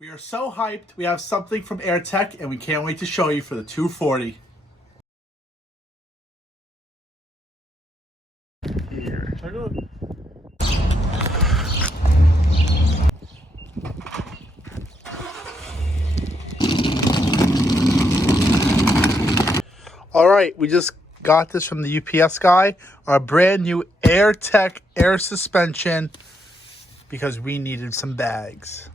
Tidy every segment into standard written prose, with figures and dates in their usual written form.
We are so hyped. We have something from Airtekk, and we can't wait to show you for the 240. Here. Take a look. All right, we just got this from the UPS guy. Our brand new Airtekk air suspension because we needed some bags.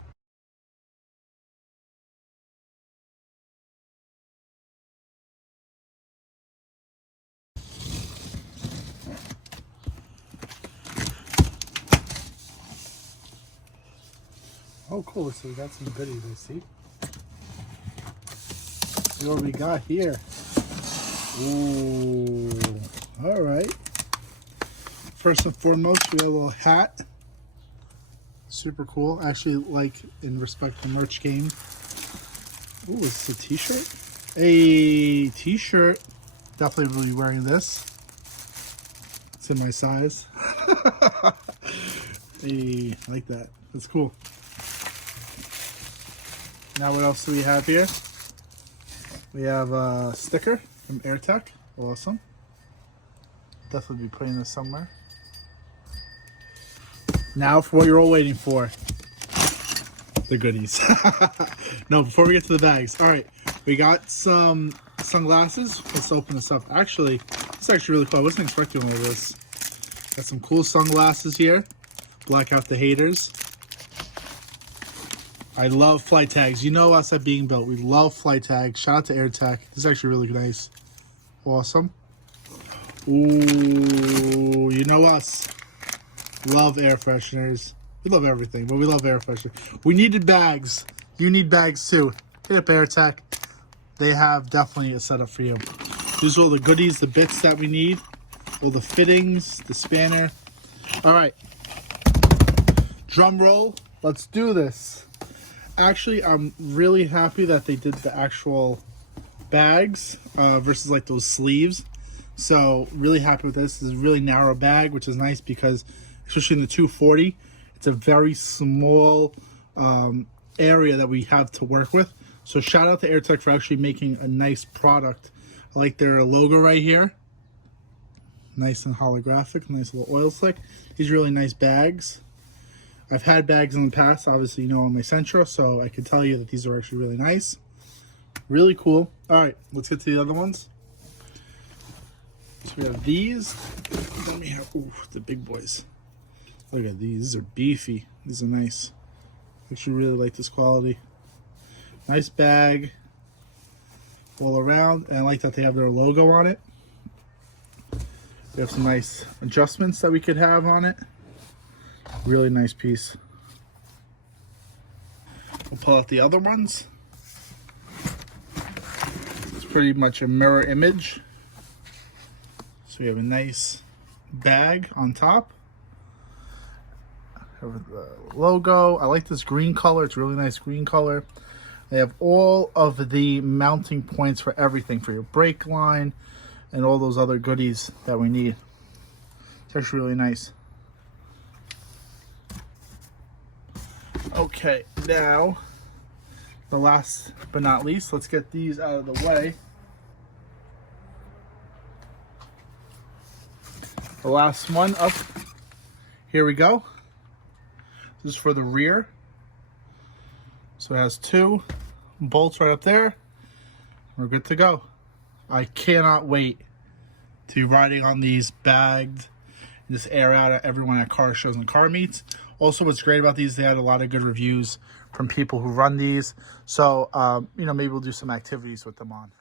Oh, cool. So we got some goodies, I see. See what we got here. Ooh. All right. First and foremost, we have a little hat. Super cool. Actually, like, in respect to the merch game. Ooh, is this a t-shirt? A t-shirt. Definitely will be wearing this. It's in my size. Hey, I like that. That's cool. Now what else do we have here? We have a sticker from Airtekk. Awesome. Definitely be putting this somewhere. Now for what you're all waiting for. The goodies. No, before we get to the bags. Alright, we got some sunglasses. Let's open this up. Actually, this is actually really cool. I wasn't expecting all this. Got some cool sunglasses here. Black out the haters. I love flight tags. You know us at Being Built. We love flight tags. Shout out to Airtekk. This is actually really nice. Awesome. Ooh, you know us. Love air fresheners. We love everything, but we love air fresheners. We needed bags. You need bags too. Hit up Airtekk. They have definitely a setup for you. These are all the goodies, the bits that we need. All the fittings, the spanner. All right. Drum roll. Let's do this. Actually, I'm really happy that they did the actual bags versus like those sleeves. So really happy with this. This is a really narrow bag, which is nice because especially in the 240, it's a very small area that we have to work with. So shout out to Airtekk for actually making a nice product. I like their logo right here. Nice and holographic, nice little oil slick. These are really nice bags. I've had bags in the past, obviously, you know, on my Sentra, so I can tell you that these are actually really nice. Really cool. All right, let's get to the other ones. So we have these. Then we have, ooh, the big boys. Look at these. These are beefy. These are nice. I actually really like this quality. Nice bag all around. And I like that they have their logo on it. We have some nice adjustments that we could have on it. Really nice piece. We'll pull out the other ones. It's pretty much a mirror image. So we have a nice bag on top. Have the logo. I like this green color. It's a really nice green color. They have all of the mounting points for everything, for your brake line and all those other goodies that we need. It's actually really nice. Okay, now, the last but not least, let's get these out of the way. The last one up, here we go. This is for the rear. So it has two bolts right up there. We're good to go. I cannot wait to be riding on these bagged and just air out at everyone at car shows and car meets. Also, what's great about these, they had a lot of good reviews from people who run these. So, you know, maybe we'll do some activities with them on.